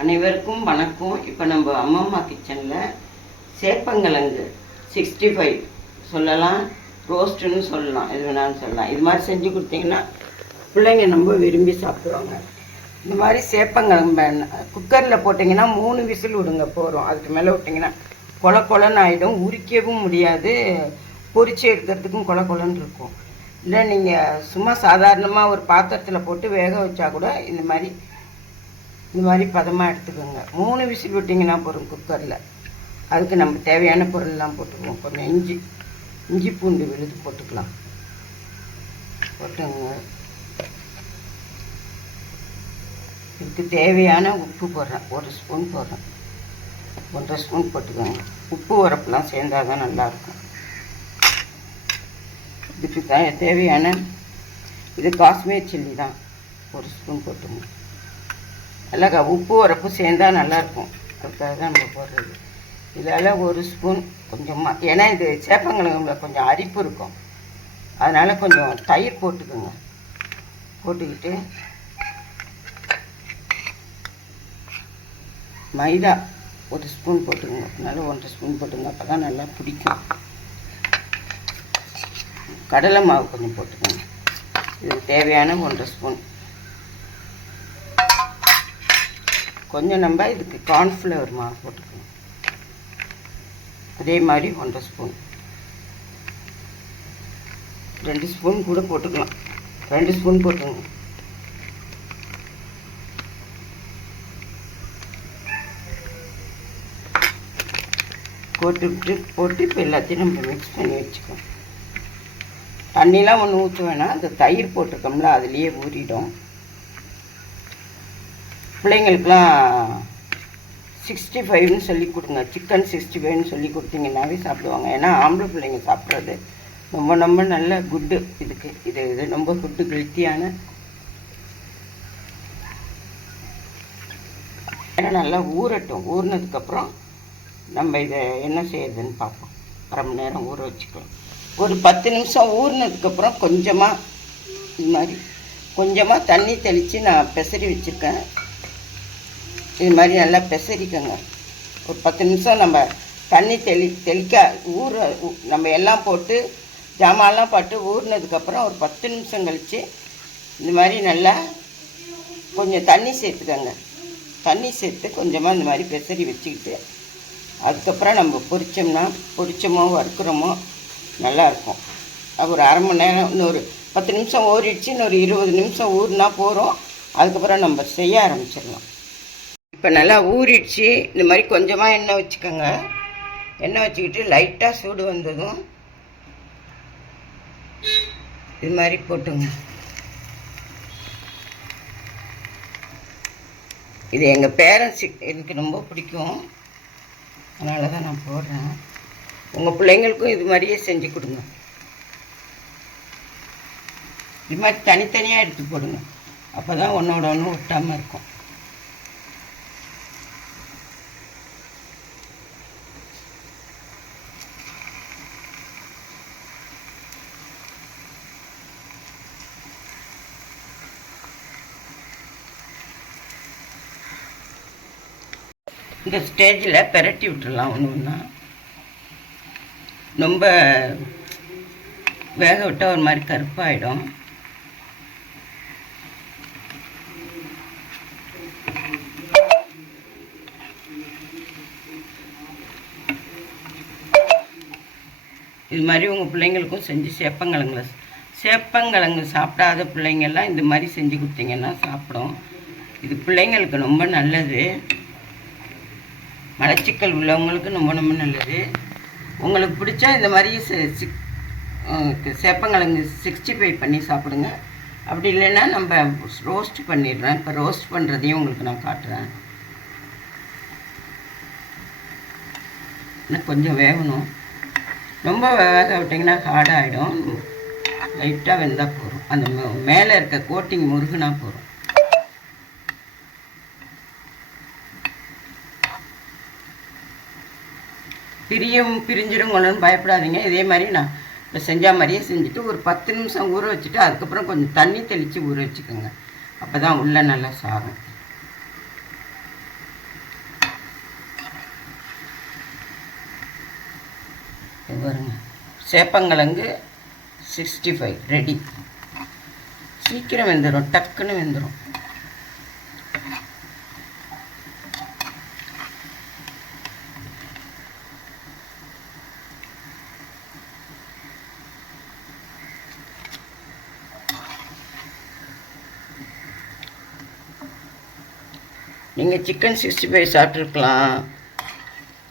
அனைவருக்கும் வணக்கம். இப்போ நம்ம அம்மம்மா கிச்சனில் சேப்பங்கிழங்கு 65 சொல்லலாம், ரோஸ்ட்டுன்னு சொல்லலாம், எது வேணாலும் சொல்லலாம். இது மாதிரி செஞ்சு கொடுத்தீங்கன்னா பிள்ளைங்க ரொம்ப விரும்பி சாப்பிடுவாங்க. இந்த மாதிரி சேப்பங்கிழங்கு குக்கரில் போட்டிங்கன்னா 3 விசில் விடுங்க போகிறோம். அதுக்கு மேலே விட்டிங்கன்னா கொல கொலன்னு ஆகிடும், உரிக்கவும் முடியாது, பொரிச்சு எடுக்கிறதுக்கும் கொல கொலன்னு இருக்கும். இல்லை நீங்கள் சும்மா சாதாரணமாக ஒரு பாத்திரத்தில் போட்டு வேக வச்சா கூட இந்த மாதிரி பதமாக எடுத்துக்கோங்க. 3 விசில் விட்டிங்கன்னா போகிறோம் குக்கரில். அதுக்கு நம்ம தேவையான பொருள்லாம் போட்டுக்குவோம். கொஞ்சம் இஞ்சி பூண்டு விழுது போட்டுக்கலாம். போட்டுங்க. இதுக்கு தேவையான உப்பு போடுறேன், 1 ஸ்பூன் போடுறேன், 1.5 ஸ்பூன் போட்டுக்கோங்க. உப்பு உரப்புலாம் சேர்ந்தால் தான் நல்லாயிருக்கும். இதுக்கு தேவையான இது காஷ்மீர் சில்லி தான், 1 ஸ்பூன் போட்டுங்க. நல்லா உப்பு உரப்பு சேர்ந்தால் நல்லாயிருக்கும், அதுக்காக தான் நம்ம போடுறது. இதில் 1 ஸ்பூன் கொஞ்சமாக, ஏன்னா இது சேப்பங்கிழங்குல கொஞ்சம் அரிப்பு இருக்கும், அதனால் கொஞ்சம் தயிர் போட்டுக்கோங்க. போட்டுக்கிட்டு மைதா 1 ஸ்பூன் போட்டுக்கோங்க. அதனால 1.5 ஸ்பூன் போட்டுங்க, அப்போ தான் நல்லா பிடிக்கும். கடலை மாவு கொஞ்சம் போட்டுக்கோங்க. இதுக்கு தேவையான 1.5 ஸ்பூன். கொஞ்சம் நம்ம இதுக்கு கார்ன்ஃப்ளவர் மாவு போட்டுக்கணும், அதே மாதிரி 1.5 ஸ்பூன். 2 ஸ்பூன் கூட போட்டுக்கலாம், 2 ஸ்பூன் போட்டுங்க. போட்டு இப்போ எல்லாத்தையும் நம்ம மிக்ஸ் பண்ணி வச்சுக்கோம். தண்ணிலாம் ஒன்றும் ஊற்ற வேணாம், அந்த தயிர் போட்டிருக்கோம்ல அதுலேயே ஊறிடும். பிள்ளைங்களுக்கெலாம் 65ன்னு சொல்லி கொடுங்க, சிக்கன் 65ன்னு சொல்லி கொடுத்தீங்கன்னாவே சாப்பிடுவாங்க. ஏன்னா ஆம்பளை பிள்ளைங்க சாப்பிட்றது ரொம்ப நல்ல குட்டு. இது ரொம்ப குட்டு, ஹெல்த்தியான. ஏன்னா நல்லா ஊறட்டும். ஊறினதுக்கப்புறம் நம்ம இதை என்ன செய்யறதுன்னு பார்ப்போம். 1/2 மணி நேரம் ஊற வச்சுக்கலாம். ஒரு 10 நிமிஷம் ஊறினதுக்கப்புறம் கொஞ்சமாக இது மாதிரி கொஞ்சமாக தண்ணி தெளித்து நான் பெசரி வச்சுருக்கேன். இது மாதிரி நல்லா பெசரிக்கங்க. ஒரு 10 நிமிஷம் நம்ம தண்ணி தெளிக்க நம்ம எல்லாம் போட்டு ஜாமான்லாம் போட்டு ஊறினதுக்கப்புறம் ஒரு 10 நிமிஷம் கழித்து இந்த மாதிரி நல்லா கொஞ்சம் தண்ணி சேர்த்துக்கங்க. தண்ணி சேர்த்து கொஞ்சமாக இந்த மாதிரி பெசரி வச்சுக்கிட்டு அதுக்கப்புறம் நம்ம பொரிச்சோமோ வறுக்கிறோமோ நல்லாயிருக்கும். அது ஒரு 1/2 மணி நேரம், இன்னொரு 10 நிமிஷம் ஊறிடுச்சு, இன்னொரு 20 நிமிஷம் ஊறினா போகிறோம். அதுக்கப்புறம் நம்ம செய்ய ஆரம்பிச்சிடலாம். இப்போ நல்லா ஊறிடுச்சு. இந்த மாதிரி கொஞ்சமாக எண்ணெய் வச்சுக்கோங்க. எண்ணெய் வச்சுக்கிட்டு லைட்டாக சூடு வந்ததும் இது மாதிரி போட்டுங்க. இது எங்கள் பேரண்ட்ஸுக்கு எனக்கு ரொம்ப பிடிக்கும், அதனால தான் நான் போடுறேன். உங்கள் பிள்ளைங்களுக்கும் இது மாதிரியே செஞ்சு கொடுங்க. இது மாதிரி தனித்தனியாக எடுத்து போடுங்க, அப்போ தான் ஒன்றோட ஒன்று ஒட்டாமல் இருக்கும். இந்த ஸ்டேஜில் பெரட்டி விட்டுடலாம். ஒன்று ரொம்ப வேக விட்டால் ஒரு மாதிரி கருப்பாயிடும். இது மாதிரி உங்கள் பிள்ளைங்களுக்கும் செஞ்சு சேப்பங்கிழங்கு சாப்பிடாத பிள்ளைங்கள்லாம் இந்த மாதிரி செஞ்சு கொடுத்தீங்கன்னா சாப்பிடும். இது பிள்ளைங்களுக்கு ரொம்ப நல்லது, மலச்சிக்கல் உள்ளவங்களுக்கு ரொம்ப நல்லது. உங்களுக்கு பிடிச்சா இந்த மாதிரி சேப்பங்கிழங்கு 65 பண்ணி சாப்பிடுங்க. அப்படி இல்லைன்னா நம்ம ரோஸ்ட் பண்ணிடுறேன். இப்போ ரோஸ்ட் பண்ணுறதையும் உங்களுக்கு நான் காட்டுறேன். இன்னும் கொஞ்சம் வேகணும், ரொம்ப வேக விட்டிங்கன்னா ஹார்டாகிடும். லைட்டாக வெந்தால் போதும், அந்த மேலே இருக்க கோட்டிங் முருகுனா போதும். பிரிஞ்சிடும் ஒன்றும் பயப்படாதீங்க. இதே மாதிரி நான் இப்போ செஞ்ச மாதிரியே செஞ்சுட்டு ஒரு 10 நிமிஷம் ஊற வச்சுட்டு அதுக்கப்புறம் கொஞ்சம் தண்ணி தெளித்து ஊற வச்சுக்கோங்க. அப்போ தான் உள்ளே நல்லா சாகும். பாருங்கள், சேப்பங்கிழங்கு 65 ரெடி. சீக்கிரம் வெந்துடும், டக்குன்னு வெந்துடும். நீங்கள் சிக்கன் 65 சாப்பிட்ருக்கலாம்,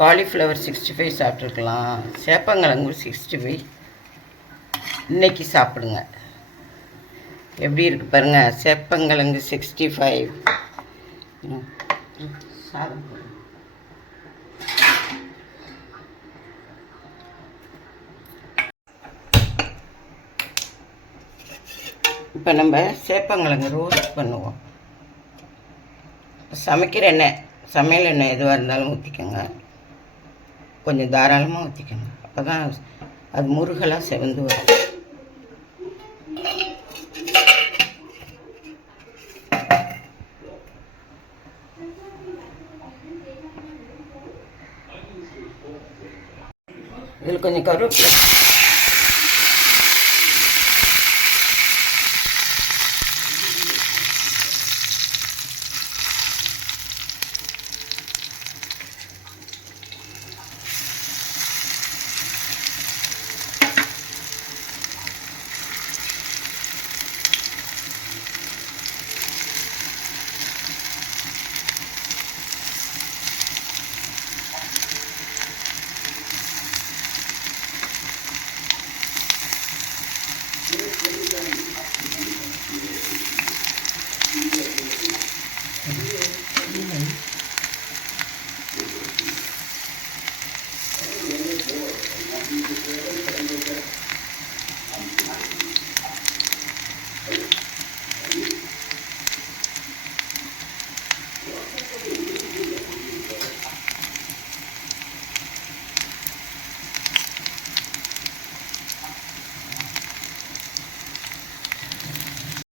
காலிஃப்ளவர் 65 சாப்பிட்ருக்கலாம், சேப்பங்கிழங்கு 65 இன்றைக்கி சாப்பிடுங்க. எப்படி இருக்குது பாருங்கள், சேப்பங்கிழங்கு 65. சாதம் இப்போ நம்ம சேப்பங்கிழங்கு ரோஸ்ட் பண்ணுவோம். சமைக்கிற எண்ணெய், சமையல் எண்ணெய் எதுவாக இருந்தாலும் ஊற்றிக்கோங்க, கொஞ்சம் தாராளமாக ஊற்றிக்கோங்க. அப்போ தான் அது முருகலாக செவந்து வரும். இதில் கொஞ்சம் கருவேப்பிலை,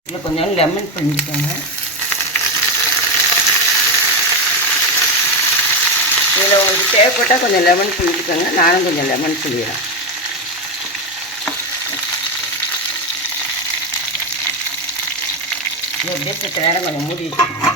இதில் கொஞ்சம் லெமன் பிழிஞ்சுக்கோங்க. இதில் உங்களுக்கு தேவைப்பட்டால் கொஞ்சம் லெமன் பிழிஞ்சுக்கோங்க. நானும் கொஞ்சம் லெமன் பிழிகிறேன். இது அப்படியே சற்று நேரம் கொஞ்சம் மூடி வச்சுக்கோங்க.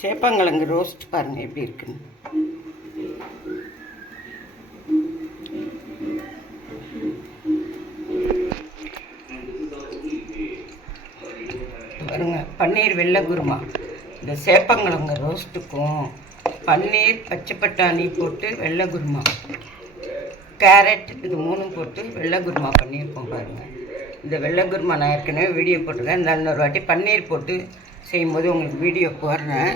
சேப்பங்கிழங்கு ரோஸ்ட் பாருங்கள் எப்படி இருக்குன்னு. பாருங்க, பன்னீர் வெள்ளை குருமா. இந்த சேப்பங்கிழங்கு ரோஸ்ட்டுக்கும் பன்னீர், பச்சை பட்டாணி போட்டு வெள்ளை குருமா, கேரட், இது மூணும் போட்டு வெள்ளை குருமா பண்ணியிருக்கோம் பாருங்கள். இந்த வெள்ளை குருமா நான் ஏற்கனவே வீடியோ போட்டிருக்கேன். இந்த இன்னொரு வாட்டி பன்னீர் போட்டு செய்யும்போது உங்களுக்கு வீடியோ போடுறேன்.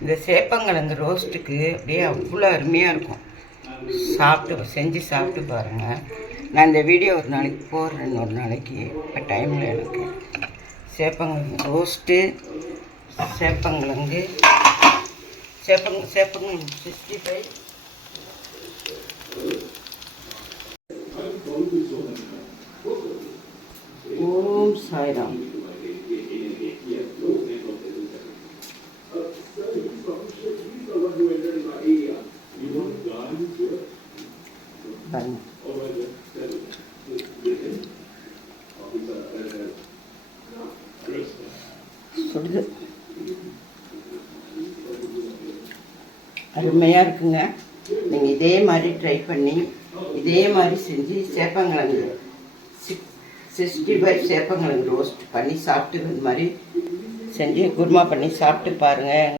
இந்த சேப்பங்கிழங்கு ரோஸ்ட்டுக்கு அப்படியே அவ்வளோ அருமையாக இருக்கும். செஞ்சு சாப்பிட்டு பாருங்கள். நான் இந்த வீடியோ ஒரு நாளைக்கு போடுறேன், ஒரு நாளைக்கு. இப்போ டைமில் எனக்கு சேப்பங்கிழங்கு ரோஸ்ட்டு, சேப்பங்கிழங்கு 65. ஓம் சாய்ராம். சுடுது, அருமையாக இருக்குங்க. நீங்கள் இதே மாதிரி ட்ரை பண்ணி இதே மாதிரி செஞ்சு சேப்பங்கிழங்கு 65 சேப்பங்கிழங்கு ரோஸ்ட் பண்ணி சாப்பிட்டு இந்த மாதிரி செஞ்சு குருமா பண்ணி சாப்பிட்டு பாருங்கள்.